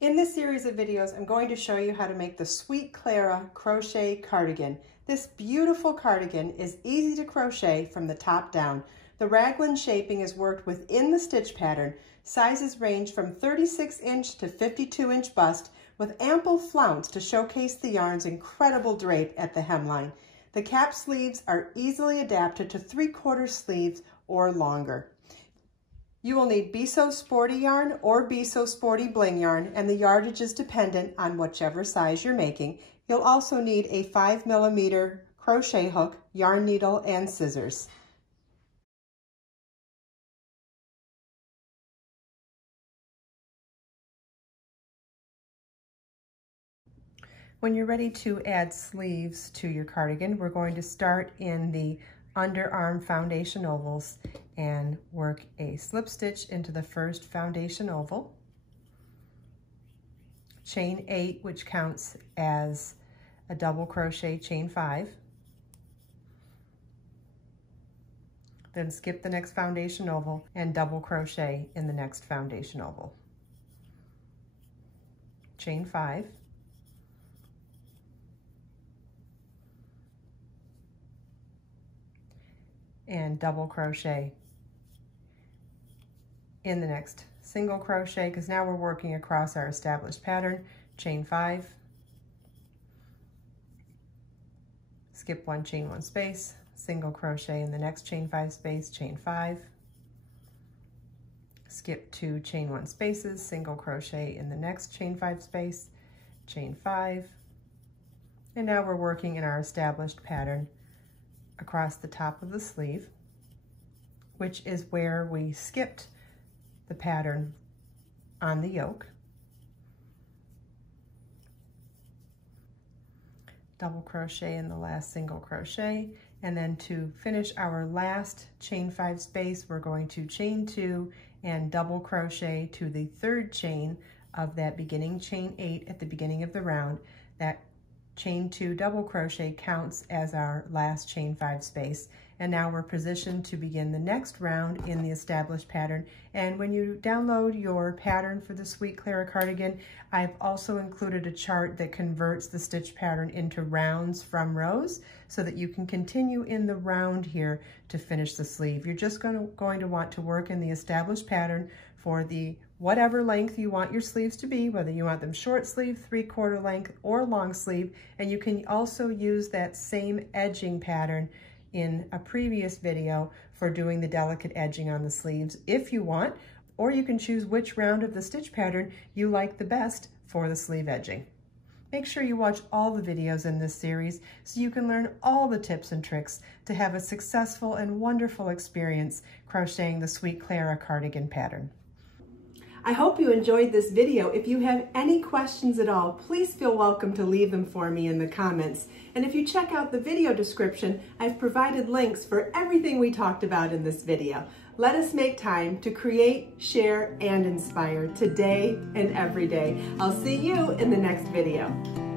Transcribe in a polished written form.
In this series of videos, I'm going to show you how to make the Sweet Clara Crochet Cardigan. This beautiful cardigan is easy to crochet from the top down. The raglan shaping is worked within the stitch pattern. Sizes range from 36-inch to 52-inch bust with ample flounce to showcase the yarn's incredible drape at the hemline. The cap sleeves are easily adapted to 3/4 sleeves or longer. You will need Be So Sporty yarn or Be So Sporty bling yarn, and the yardage is dependent on whichever size you're making. You'll also need a 5mm crochet hook, yarn needle, and scissors. When you're ready to add sleeves to your cardigan, we're going to start in the underarm foundation ovals and work a slip stitch into the first foundation oval, chain 8, which counts as a double crochet, chain 5, then skip the next foundation oval and double crochet in the next foundation oval, chain 5, and double crochet in the next single crochet, because now we're working across our established pattern, chain 5, skip 1, chain 1 space, single crochet in the next chain 5 space, chain 5, skip 2 chain 1 spaces, single crochet in the next chain 5 space, chain 5, and now we're working in our established pattern across the top of the sleeve, which is where we skipped the pattern on the yoke. Double crochet in the last single crochet, and then to finish our last chain 5 space, we're going to chain 2 and double crochet to the third chain of that beginning chain 8 at the beginning of the round. That chain 2 double crochet counts as our last chain 5 space, and now we're positioned to begin the next round in the established pattern. And when you download your pattern for the Sweet Clara cardigan, I've also included a chart that converts the stitch pattern into rounds from rows so that you can continue in the round here to finish the sleeve. You're just going to want to work in the established pattern for the whatever length you want your sleeves to be, whether you want them short sleeve, 3/4 length, or long sleeve. And you can also use that same edging pattern in a previous video for doing the delicate edging on the sleeves if you want, or you can choose which round of the stitch pattern you like the best for the sleeve edging. Make sure you watch all the videos in this series so you can learn all the tips and tricks to have a successful and wonderful experience crocheting the Sweet Clara cardigan pattern. I hope you enjoyed this video. If you have any questions at all, please feel welcome to leave them for me in the comments. And if you check out the video description, I've provided links for everything we talked about in this video. Let us make time to create, share, and inspire today and every day. I'll see you in the next video.